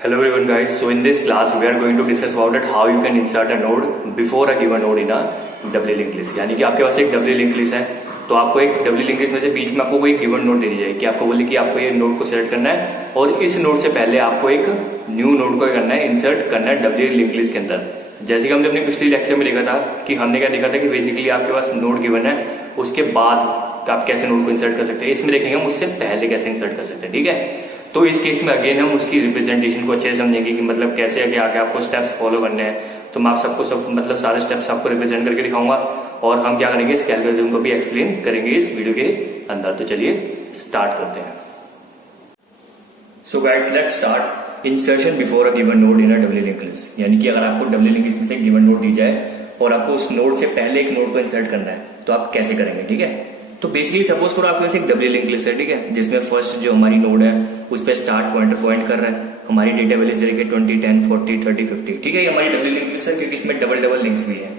Hello everyone guys, so in this class we are going to discuss about it how you can insert a node before a given node in a doubly link list. यानी कि आपके पास एक डबली link list है तो आपको एक डबली link list में से बीच में आपको कोई गिवन नोड दे दी जाएगी कि आपको बोले कि आपको ये नोड को सेलेक्ट करना है और इस नोड से पहले आपको एक न्यू नोड को करना है, इंसर्ट करना है डबली लिंक लिस्ट के अंदर। जैसे कि हमने अपने पिछले लेक्चर में देखा था कि हमने क्या देखा था कि बेसिकली आपके पास नोड गिवन है, उसके बाद आप कैसे नोड को इंसर्ट कर सकते हैं। इसमें देखेंगे हम उससे पहले कैसे इंसर्ट कर सकते हैं, ठीक है। तो इस केस में अगेन हम उसकी रिप्रेजेंटेशन को अच्छे से समझेंगे कि मतलब कैसे आगे आपको स्टेप्स फॉलो करने हैं। तो मैं आप सबको मतलब सारे स्टेप्स आपको रिप्रेजेंट करके दिखाऊंगा और हम क्या करेंगे इस एल्गोरिथम को भी एक्सप्लेन करेंगे इस वीडियो के अंदर। तो चलिए स्टार्ट करते हैं। So guys let's start insertion before a given node in a doubly link list. यानी कि अगर आपको डबली लिंक लिस्ट में से गिवन नोड दी जाए और आपको उस नोड से पहले एक नोड को इंसर्ट करना है तो आप कैसे करेंगे, ठीक है। तो बेसिकली सपोज करो आपके पास एक डबली लिंक लिस्ट है, ठीक है, जिसमें फर्स्ट जो हमारी नोड है उस पर स्टार्ट पॉइंटर पॉइंट कर रहा है। हमारी डेटा वैल्यूज देखिए 20, 10, 40, 30, 50, ठीक है। ये हमारी डबली लिंक लिस्ट है क्योंकि इसमें डबल लिंक्स भी है।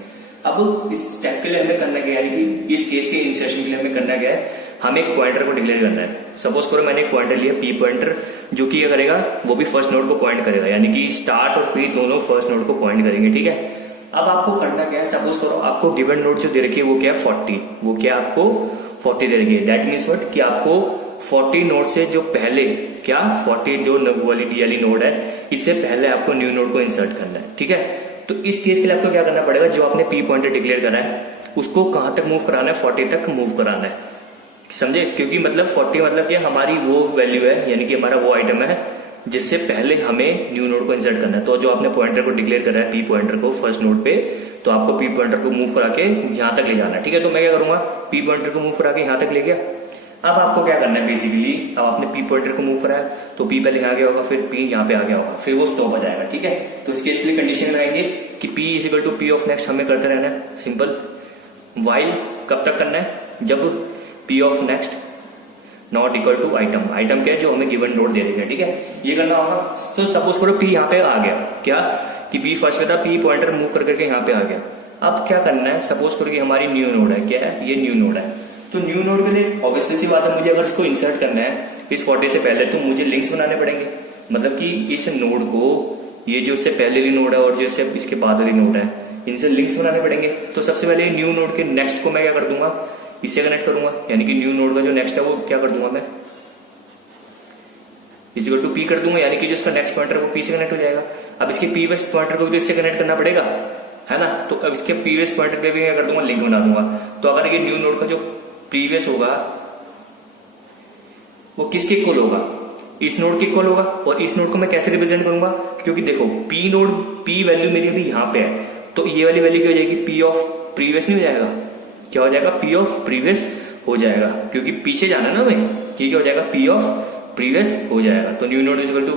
अब इस स्टेप के लिए हमें करना क्या है, यानी कि इस केस के इंसर्शन के लिए हमें करना क्या है, हमें एक पॉइंटर को डिक्लेयर करना है। सपोज करो मैंने एक पॉइंटर लिया पी पॉइंटर, जो कि क्या करेगा वो भी फर्स्ट नोड को पॉइंट करेगा, यानी कि स्टार्ट और पी दोनों फर्स्ट नोड को पॉइंट करेंगे, ठीक है। अब आपको करना क्या है, सपोज करो आपको गिवन नोड जो दे रखी है वो क्या है 40, वो क्या आपको 40 दे रखी है। दैट मीन्स व्हाट कि आपको 40 नोड से जो पहले क्या 40 जो वाली नोड है इससे पहले आपको न्यू नोड को इंसर्ट करना है, ठीक है। तो इस केस के लिए आपको क्या करना पड़ेगा, जो आपने पी पॉइंटर डिक्लेयर करा है उसको कहां तक मूव कराना है, 40 तक मूव कराना है, समझे। क्योंकि मतलब 40 मतलब कि हमारी वो वैल्यू है, यानी कि हमारा वो आइटम है जिससे पहले हमें न्यू नोड को इंसर्ट करना है। तो जो आपने पॉइंटर को डिक्लेयर करा है पी पॉइंटर को फर्स्ट नोड पे, तो आपको पी पॉइंटर को मूव करा के यहां तक ले जाना है, ठीक है। तो मैं क्या करूंगा, पी पॉइंटर को मूव करा के यहां तक ले गया। अब आपको क्या करना है बेसिकली, अब आपने पी पॉइंटर को मूव कराया तो पी पहले यहाँ गया होगा, फिर पी यहाँ पे आ गया होगा, फिर वो स्टॉप हो जाएगा, ठीक है। तो इसके लिए कंडीशन लगाएंगे कि P is equal to P of next हमें करते रहना है, सिंपल। वाइल कब तक करना है, जब P of next not equal to item, item क्या है जो हमें गिवन नोड दे रही है, ठीक है, ये करना होगा। तो सपोज करो पी यहाँ पे आ गया, क्या कि पी फर्स्ट में था, पी पॉइंटर मूव करके यहाँ पे आ गया। अब क्या करना है, सपोज करो कि हमारी न्यू नोड है, क्या है ये न्यू नोड है। तो न्यू नोड के लिए ऑब्वियसली सी बात है, मुझे अगर इसको इंसर्ट करना है इस 40 से पहले तो मुझे लिंक्स बनाने पड़ेंगे। मतलब कि इस नोड को, ये जो इससे पहले वाली नोड है और जो इसके बाद वाली नोड है, इनसे लिंक्स बनाने पड़ेंगे। तो सबसे पहले न्यू नोड के नेक्स्ट को मैं क्या कर दूंगा, इससे कनेक्ट करूंगा, यानी कि न्यू नोड का जो नेक्स्ट है वो क्या कर दूंगा मैं इज इक्वल टू पी कर दूंगा, यानी कि जो इसका नेक्स्ट पॉइंटर है वो पी से कनेक्ट हो जाएगा। अब इसके प्रीवियस पॉइंटर को भी इससे कनेक्ट करना पड़ेगा, है ना। तो अब इसके प्रीवियस पॉइंटर पे भी क्या कर दूंगा, लिंक बना दूंगा। तो अगर ये न्यू नोड का जो प्रीवियस होगा वो किसके इक्वल होगा, इस नोड के इक्वल होगा। और इस नोड को मैं कैसे रिप्रेजेंट करूंगा, क्योंकि देखो पी नोड पी वैल्यू मेरी अभी यहाँ पे है, तो ये वाली वैल्यू क्या हो जाएगी, पी ऑफ प्रीवियस नहीं हो जाएगा, क्या हो जाएगा पी ऑफ प्रीवियस हो जाएगा, क्योंकि पीछे जाना है ना हमें, ये क्या हो जाएगा पी ऑफ प्रीवियस हो जाएगा। तो new node is equal to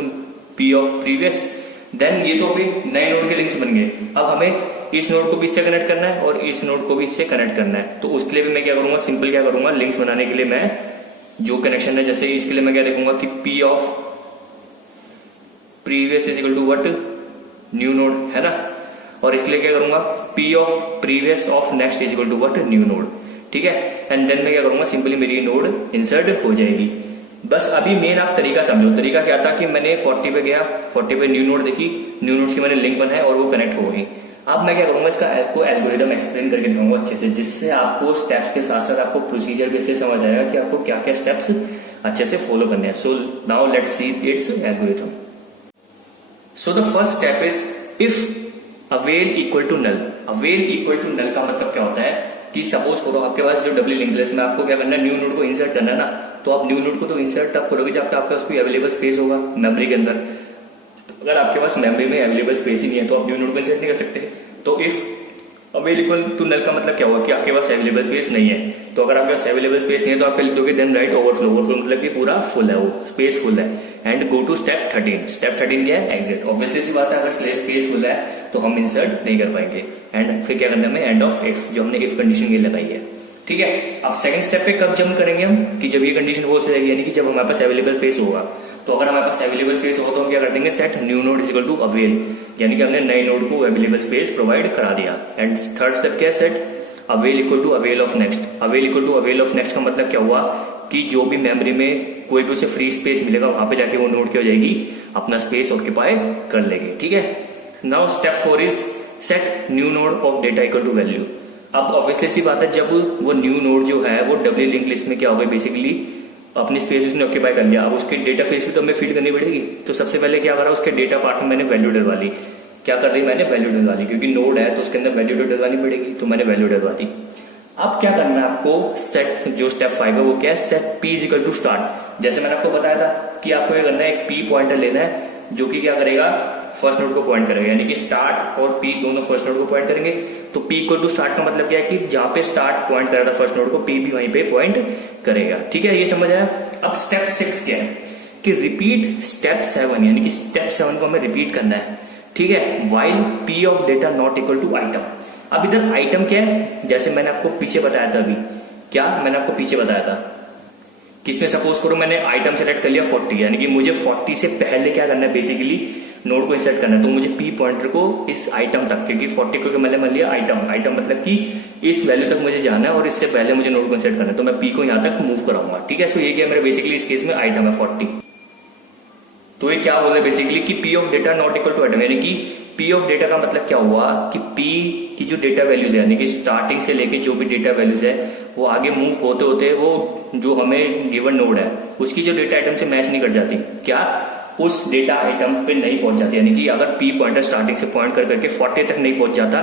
P of previous. Then ये तो अभी नए नोड के लिंक्स बन गए। अब हमें इस नोड को भी इससे कनेक्ट करना है और इस नोड को भी इससे कनेक्ट करना है। तो उसके लिए भी मैं क्या करूंगा, सिंपल क्या करूंगा, लिंक्स बनाने के लिए मैं जो कनेक्शन है, जैसे इसके लिए मैं क्या देखूंगा कि P of previous is equal to what new node, है ना। और इसके लिए क्या करूंगा, P of previous of next is equal to what new node, ठीक है। एंड देन मैं क्या करूंगा, सिंपली मेरी नोड इंसर्ट हो जाएगी। बस अभी मेन आप तरीका समझो। तरीका क्या था कि मैंने 40 पे गया, 40 पे न्यू नोड देखी, न्यू नोड्स की मैंने लिंक बनाया और वो कनेक्ट हो गई। अब मैं क्या करूंगा, इसका आपको एल्गोरिथम एक्सप्लेन करके दिखाऊंगा अच्छे से, जिससे आपको स्टेप्स के साथ साथ आपको प्रोसीजर भी अच्छे समझ आएगा कि आपको क्या क्या स्टेप्स अच्छे से फॉलो करने हैं। So now let's see its algorithm. So the first step is if avail equal to null. Avail equal to null का मतलब क्या होता है कि सपोज करो आपके पास जो डबली लिंक लिस्ट में आपको क्या करना है, न्यू नोड को इंसर्ट करना है ना। तो आप न्यू नोड को तो इंसर्ट तब करोगे जब आपके पास कोई अवेलेबल स्पेस होगा मेमोरी के अंदर। तो अगर आपके पास मेमोरी में अवेलेबल स्पेस ही नहीं है तो आप न्यू नोड को इंसर्ट नहीं कर सकते। तो if avail equal to null का मतलब क्या हुआ कि आपके पास अवेलेबल स्पेस नहीं है। तो अगर आपके पास अवेलेबल स्पेस नहीं है तो आप लिख दोगे देन राइट ओवरफ्लो। ओवरफ्लो मतलब कि पूरा फुल है, वो स्पेस फुल है। And go to step 13। Step 13 क्या है, एग्जिट। ऑब्वियसली सी बात है, अगर स्पेस फुल है तो हम इंसर्ट नहीं कर पाएंगे। एंड फिर क्या करना है, एंड ऑफ इफ, जो हमने इफ कंडीशन के लगाई है, ठीक है। अब सेकंड स्टेप पे कब जंप करेंगे हम, कि जब ये कंडीशन हो जाएगी, यानी कि जब हमारे पास अवेलेबल स्पेस होगा। तो अगर हमारे पास अवेलेबल स्पेस होगा तो हम क्या कर देंगे, set new node is equal to avail, यानी कि हमने नए नोड को अवेलेबल स्पेस प्रोवाइड करा दिया। एंड थर्ड स्टेप क्या है, set avail equal to avail of next. Avail equal to avail of next का मतलब क्या हुआ कि जो भी मेमोरी में कोई भी उसे फ्री स्पेस मिलेगा वहां पे जाके वो नोड क्या हो जाएगी, अपना स्पेस ऑक्यूपाई कर लेगी। ठीक है। Now step 4 is set new node of data equal to value. अब ऑब्वियसली सी बात है, जब वो न्यू नोड जो है वो डब्ल्यू लिंक लिस्ट में क्या होगा, बेसिकली अपनी स्पेस उसने ऑक्यूपाई कर लिया। अब उसके डेटा फेस भी तो हमें फीड करनी पड़ेगी। तो सबसे पहले क्या करा, उसके डेटा पार्ट में मैंने वैल्यू डलवा ली। क्या कर रही, मैंने वैल्यू डलवा ली, क्योंकि नोड है तो उसके अंदर वैल्यू तो डलवानी पड़ेगी, तो मैंने वैल्यू डलवा दी। अब क्या करना है आपको, सेट जो स्टेप 5 है वो क्या है, set P is equal to start. जैसे मैंने आपको बताया था कि आपको ये करना है, एक पी पॉइंटर लेना है जो कि क्या करेगा, फर्स्ट नोड को पॉइंट करेगा, यानी कि स्टार्ट और पी दोनों फर्स्ट नोड को पॉइंट करेंगे। तो पी इक्वल टू स्टार्ट का मतलब क्या है कि जहां पे स्टार्ट पॉइंट कर रहा था फर्स्ट नोड को, पी भी वहीं पे पॉइंट करेगा। ठीक है, ये समझ आया। अब स्टेप 6 क्या है कि रिपीट स्टेप 7, यानी कि स्टेप 7 को हमें रिपीट करना है। ठीक है, while P of data not equal to item. अब इधर आइटम क्या है, जैसे मैंने आपको पीछे बताया था, अभी क्या मैंने आपको पीछे बताया था कि इसमें सपोज करो मैंने आइटम सेलेक्ट कर लिया 40, यानी कि मुझे 40 से पहले क्या करना है, बेसिकली नोड को इंसर्ट करना है। तो मुझे पी पॉइंटर को इस आइटम तक, क्योंकि 40 को मैंने मान लिया आइटम मतलब कि इस वैल्यू तक मुझे जाना है और इससे पहले मुझे नोड को इंसर्ट करना है, तो मैं पी को यहां तक मूव कराऊंगा। ठीक है, सो ये क्या मेरे बेसिकली इस केस में आइटम है 40। तो ये क्या बोल रहा है बेसिकली कि P of data not equal to item, यानी कि पी ऑफ डेटा का मतलब क्या हुआ कि पी की जो डेटा वैल्यूज है, यानी कि स्टार्टिंग से लेके जो भी डेटा वैल्यूज है वो आगे मूव होते होते वो जो हमें गिवन नोड है उसकी जो डेटा आइटम से मैच नहीं कर जाती, क्या उस डेटा आइटम पे नहीं पहुंच जाती। यानी कि अगर पी पॉइंटर स्टार्टिंग से पॉइंट कर करके 40 तक नहीं पहुंच जाता,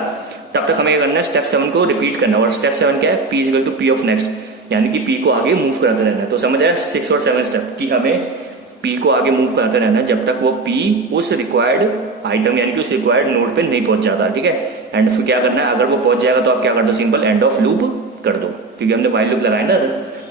तब तक हमें क्या करना है, स्टेप 7 को रिपीट करना। और स्टेप 7 क्या है, P is equal to P of next, यानी कि पी को आगे मूव कराते रहना है। तो समझ आया 6 और 7 स्टेप कि हमें पी को आगे मूव कराते रहना है जब तक वो पी उस रिक्वायर्ड आइटम यानी कि उस रिक्वायर्ड नोड पे नहीं पहुंच जाता। ठीक है, एंड फिर क्या करना है, अगर वो पहुंच जाएगा तो आप क्या कर दो, सिंपल एंड ऑफ लूप कर दो, क्योंकि हमने वाइल लूप लगाया ना,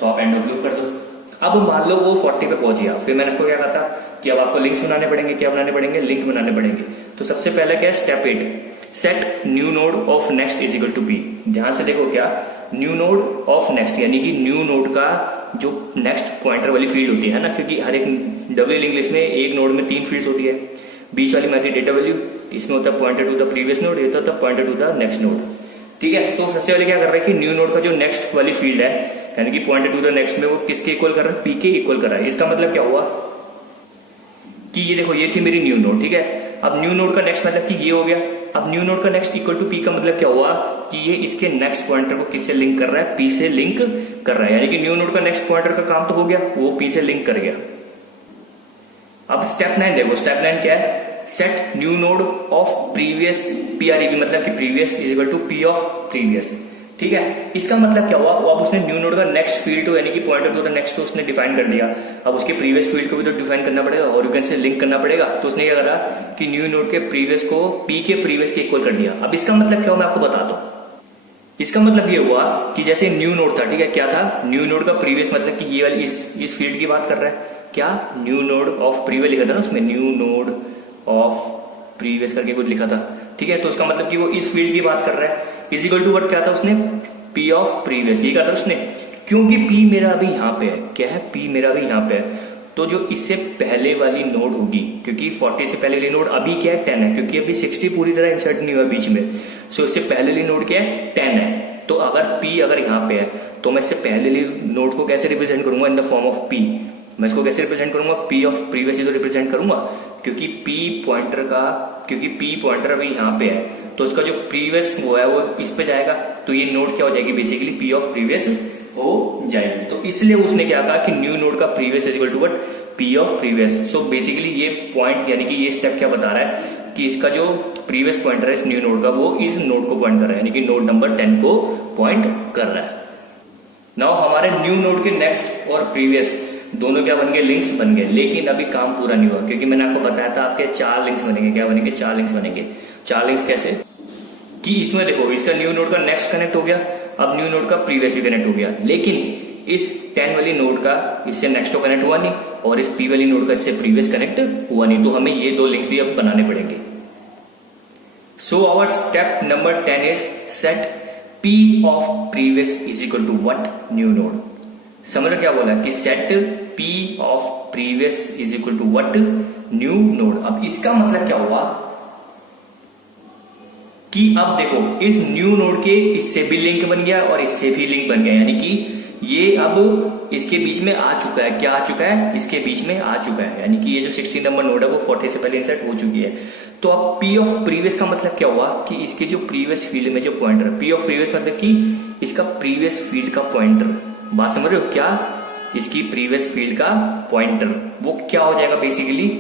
तो आप एंड ऑफ लूप कर दो। अब मान लो वो 40 पे पहुंच गया, फिर मैंने आपको क्या कहा था कि अब आपको लिंक्स बनाने पड़ेंगे। क्या बनाने पड़ेंगे, लिंक बनाने पड़ेंगे। तो सबसे पहले क्या है, step 8 set new node of next is equal to P. ध्यान से देखो, क्या न्यू नोड ऑफ नेक्स्ट, यानी कि न्यू नोड का जो नेक्स्ट पॉइंटर वाली फील्ड होती है ना, क्योंकि हर एक डब्ल्यू लिंक लिस्ट में एक नोड में 3 फील्ड्स होती है। बीच वाली में डेटा वैल्यू, इसमें होता है pointer to the previous node, ये होता है pointer to the next node. ठीक है, तो सबसे पहले क्या कर रहा है कि न्यू नोड का जो नेक्स्ट वाली फील्ड है, यानी कि पॉइंटर टू द नेक्स्ट में वो किसके इक्वल कर रहा है, पी के इक्वल कर रहा है। इसका मतलब क्या हुआ कि ये देखो, ये थी मेरी न्यू नोड। ठीक है, अब न्यू नोड का नेक्स्ट मतलब कि ये हो गया। अब न्यू नोड का नेक्स्ट इक्वल टू पी का मतलब क्या हुआ कि ये इसके नेक्स्ट पॉइंटर को किससे लिंक कर रहा है, पी से लिंक कर रहा है। यानी कि न्यू नोड का नेक्स्ट पॉइंटर का काम तो हो गया, वो पी से लिंक कर गया। अब स्टेप 9 देखो, स्टेप 9 क्या है, set new node of previous P R E V, मतलब कि previous is equal to P of previous. ठीक है, इसका मतलब क्या हुआ, अब उसने न्यू नोड का नेक्स्ट फील्ड तो यानी कि पॉइंटर टू द नेक्स्ट उसने डिफाइन कर दिया। अब उसके प्रीवियस फील्ड को भी तो डिफाइन करना पड़ेगा और यू कैन से लिंक करना पड़ेगा। तो उसने क्या करा कि न्यू नोड के प्रीवियस को पी के प्रीवियस के इक्वल कर दिया। अब इसका मतलब क्या हुआ मैं आपको बताता हूं। इसका मतलब ये हुआ कि जैसे न्यू नोड था, ठीक है, क्या था, न्यू नोड का प्रीवियस मतलब कि ये वाली इस फील्ड की बात कर रहा है, क्या न्यू नोड ऑफ प्रीवियस लिखा था ना उसमें, न्यू नोड ऑफ प्रीवियस करके कुछ लिखा था। ठीक है, तो उसका मतलब कि वो इस फील्ड की बात कर रहा है। इज इक्वल टू व्हाट क्या था उसने, पी ऑफ प्रीवियस, ये कहा था उसने, क्योंकि पी मेरा अभी यहां पे है। क्या है, पी मेरा अभी यहां पे है। तो जो इससे पहले वाली नोड होगी, क्योंकि 40 से पहले वाली नोड अभी क्या है 10 है, क्योंकि अभी 60 पूरी तरह इंसर्ट नहीं हुआ बीच में। सो इससे पहले वाली नोड क्या है 10 है। तो अगर पी अगर यहाँ पे है तो मैं इससे पहले वाली नोड को कैसे रिप्रेजेंट करूंगा, in the form of P. मैं इसको कैसे रिप्रेजेंट करूंगा, पी ऑफ प्रीवियस तो रिप्रेजेंट करूंगा, क्योंकि पी पॉइंटर का, क्योंकि पी पॉइंटर अभी यहाँ पे है तो उसका जो प्रीवियस वो है वो इस पे जाएगा। तो ये नोड क्या हो जाएगी, बेसिकली पी ऑफ प्रीवियस हो जाएगी। तो इसलिए उसने क्या कहा कि न्यू नोड का previous is equal to what, P of previous. So basically ये पॉइंट यानी कि ये स्टेप क्या बता रहा है कि इसका जो प्रीवियस पॉइंटर है इस न्यू नोड का वो इस नोड को पॉइंट कर रहा है, यानी कि नोड नंबर 10 को पॉइंट कर रहा है। नाउ हमारे न्यू नोड के नेक्स्ट और प्रीवियस दोनों क्या बन गए, लिंक्स बन गए। लेकिन अभी काम पूरा नहीं हुआ, क्योंकि मैंने आपको बताया था आपके 4 लिंक्स बनेंगे। क्या बनेंगे, 4 लिंक्स बनेंगे। 4 लिंक्स कैसे कि इसमें देखो, इसका न्यू नोड का नेक्स्ट कनेक्ट हो गया, अब न्यू नोड का प्रीवियस भी कनेक्ट हो गया, लेकिन इस 10 वाली नोड का इससे नेक्स्ट तो कनेक्ट हुआ नहीं और इस पी वाली नोड का इससे प्रीवियस कनेक्ट हुआ नहीं। तो हमें ये 2 लिंक्स भी अब बनाने पड़ेंगे। So our step number 10 is set P of previous is equal to what, new node. समझ लो क्या बोला कि set P of previous is equal to what, new node. अब इसका मतलब क्या हुआ कि अब देखो इस न्यू नोड के इससे भी लिंक बन गया और इससे भी लिंक बन गया, यानी कि ये अब इसके बीच में आ चुका है। क्या आ चुका है? इसके बीच में आ चुका है, यानी कि ये जो 16 नंबर नोड है वो 40 से पहले इंसर्ट हो चुकी है। तो अब P ऑफ प्रीवियस का मतलब क्या हुआ कि इसके जो प्रीवियस फील्ड में जो पॉइंटर, P ऑफ प्रीवियस मतलब कि इसका प्रीवियस फील्ड का पॉइंटर, बात समझ रहे हो क्या? इसकी प्रीवियस फील्ड का पॉइंटर वो क्या हो जाएगा, बेसिकली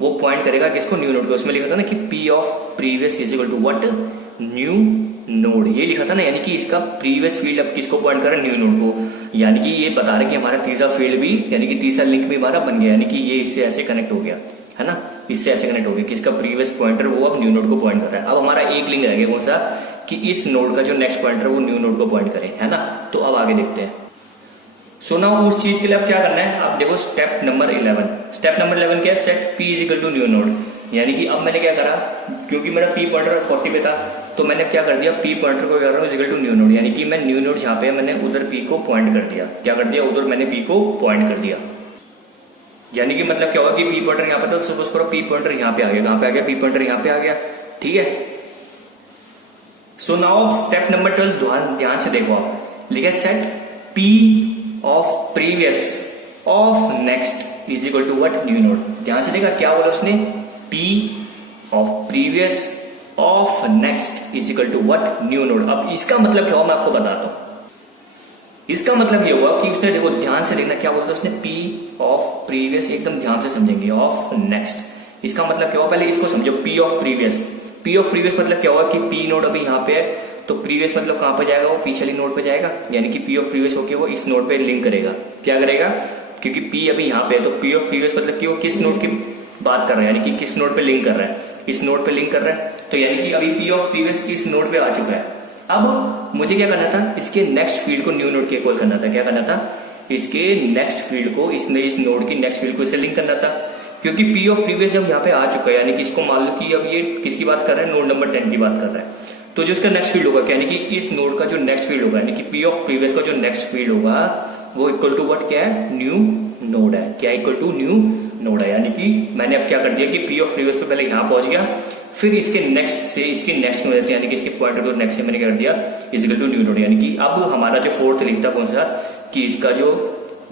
वो पॉइंट करेगा किसको? न्यू नोड को। उसमें लिखा था ना कि P of previous is equal to what? New node, ये लिखा था ना, यानी कि इसका प्रीवियस फील्ड अब किसको पॉइंट कर रहा है? न्यू नोड को। यानी कि ये बता रहा है कि हमारा तीसरा फील्ड भी, यानी कि तीसरा लिंक भी हमारा बन गया, यानी कि ये इससे ऐसे कनेक्ट हो गया, है ना, इससे ऐसे कनेक्ट हो गया कि इसका प्रीवियस पॉइंटर वो अब न्यू नोड को पॉइंट कर रहा है। अब हमारा एक लिंक रह गया कौन सा? कि इस नोड का जो नेक्स्ट पॉइंटर वो न्यू नोड को पॉइंट करे, है ना। तो अब आगे देखते हैं। सो नाउ उस चीज के लिए अब क्या करना है? अब देखो स्टेप नंबर 11। स्टेप नंबर 11 क्या है? Set P is equal to new node. यानी कि अब मैंने क्या करा, क्योंकि मेरा P पॉइंटर 40 पे था, तो मैंने क्या कर दिया, P पॉइंटर को क्या कर रहा हूँ is equal to new node, यानी कि मैं न्यू नोड जहां पे मैंने उधर P को पॉइंट कर दिया। क्या कर दिया? उधर मैंने P को पॉइंट कर दिया। यानी कि मतलब क्या होगा कि P पॉइंटर यहाँ पे था, सपोज करो P पॉइंटर यहाँ पे आ गया। कहां पे आ गया? P पॉइंटर यहाँ पे आ गया, ठीक है। सो नाउ स्टेप नंबर 12 ध्यान से देखो आप, लिखा set P of previous of next is equal to what? New node. ध्यान से देखा क्या बोला उसने? P of previous of next is equal to what? New node. अब इसका मतलब क्या हुआ मैं आपको बताता हूं। इसका मतलब ये हुआ कि उसने, देखो ध्यान से देखना क्या बोला था उसने, P ऑफ प्रीवियस, एकदम ध्यान से समझेंगे, ऑफ नेक्स्ट। इसका मतलब क्या हुआ, पहले इसको समझो। P of previous, P of previous मतलब क्या हुआ कि P नोड अभी यहाँ पे है, तो प्रीवियस मतलब कहां पे जाएगा? वो पिछली नोड पे जाएगा, यानी कि P ऑफ प्रीवियस होके वो इस नोड पे लिंक करेगा। क्या करेगा? क्योंकि P अभी यहाँ पे है, तो P ऑफ प्रीवियस मतलब कि वो किस नोड की बात कर रहा है, यानी कि किस नोड पे लिंक कर रहा है? इस नोड पे लिंक कर रहा है। तो यानी कि अभी P ऑफ प्रीवियस इस नोड पे आ चुका है। अब मुझे क्या करना था? इसके नेक्स्ट फील्ड को न्यू नोड के इक्वल करना था। क्या करना था? इसके नेक्स्ट फील्ड को, इसने इस नोड की नेक्स्ट फील्ड को इससे लिंक करना था। क्योंकि P ऑफ प्रीवियस जब यहाँ पे आ चुका है, यानी कि इसको मान लो कि अब ये किसकी बात कर रहा है? नोड नंबर 10 की बात कर रहा है। तो जो इसका नेक्स्ट फील्ड होगा क्या, यानी कि इस नोड का जो नेक्स्ट फील्ड होगा, यानी कि P ऑफ प्रीवियस का जो नेक्स्ट फील्ड होगा वो इक्वल टू व्हाट? क्या है? न्यू नोड है। क्या इक्वल टू? न्यू नोड है। यानी कि मैंने अब क्या कर दिया कि P ऑफ प्रीवियस पे पहले यहाँ पहुंच गया, फिर इसके नेक्स्ट से, इसके नेक्स्ट की वजह से, यानी कि इसके पॉइंटर को नेक्स्ट से मैंने क्या कर दिया? Is equal to new node. यानी कि अब हमारा जो फोर्थ लिंक था कौन सा, कि इसका जो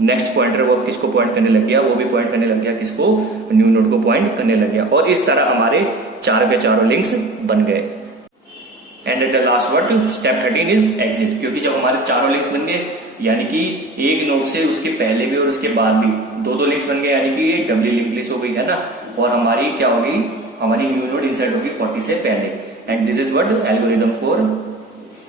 नेक्स्ट पॉइंटर वो किसको पॉइंट करने लग गया? वो भी पॉइंट करने लग गया किसको? न्यू नोड को पॉइंट करने लग गया। और इस तरह हमारे चारों के चारों लिंक्स बन गए। And at the last word step 13 is exit. क्योंकि जब हमारे चारों लिंक्स बन गए, यानी कि एक नोड से उसके पहले भी और उसके बाद भी दो लिंक्स बन गए, यानी कि ये डबली लिंक लिस्ट हो गई, है ना। और हमारी क्या होगी? हमारी न्यू नोड इंसर्ट होगी 40 से पहले। And this is what? Algorithm for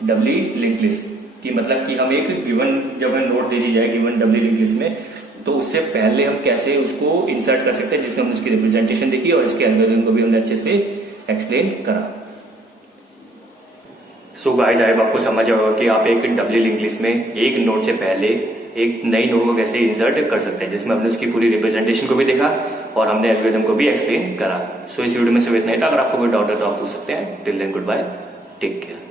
doubly link list. कि मतलब कि हम एक गिवन, जब हमें नोड दे दी जाए गिवन डबली लिंक लिस्ट में, तो उससे पहले हम कैसे उसको इंसर्ट कर सकते हैं, जिसमें हमने उसकी रिप्रेजेंटेशन देखी और इसके एल्गोरिथम को भी हमने अच्छे से एक्सप्लेन करा। सो गाइस, आई होप आपको समझ आया होगा कि आप एक डबली लिंक लिस्ट में एक नोड से पहले एक नई नोड को कैसे इंसर्ट कर सकते हैं, जिसमें हमने उसकी पूरी रिप्रेजेंटेशन को भी देखा और हमने एल्गोरिथम को भी एक्सप्लेन करा। सो इस वीडियो में सिर्फ इतना ही था। अगर आपको कोई डाउट है तो आप पूछ सकते हैं। Till then good bye, take care.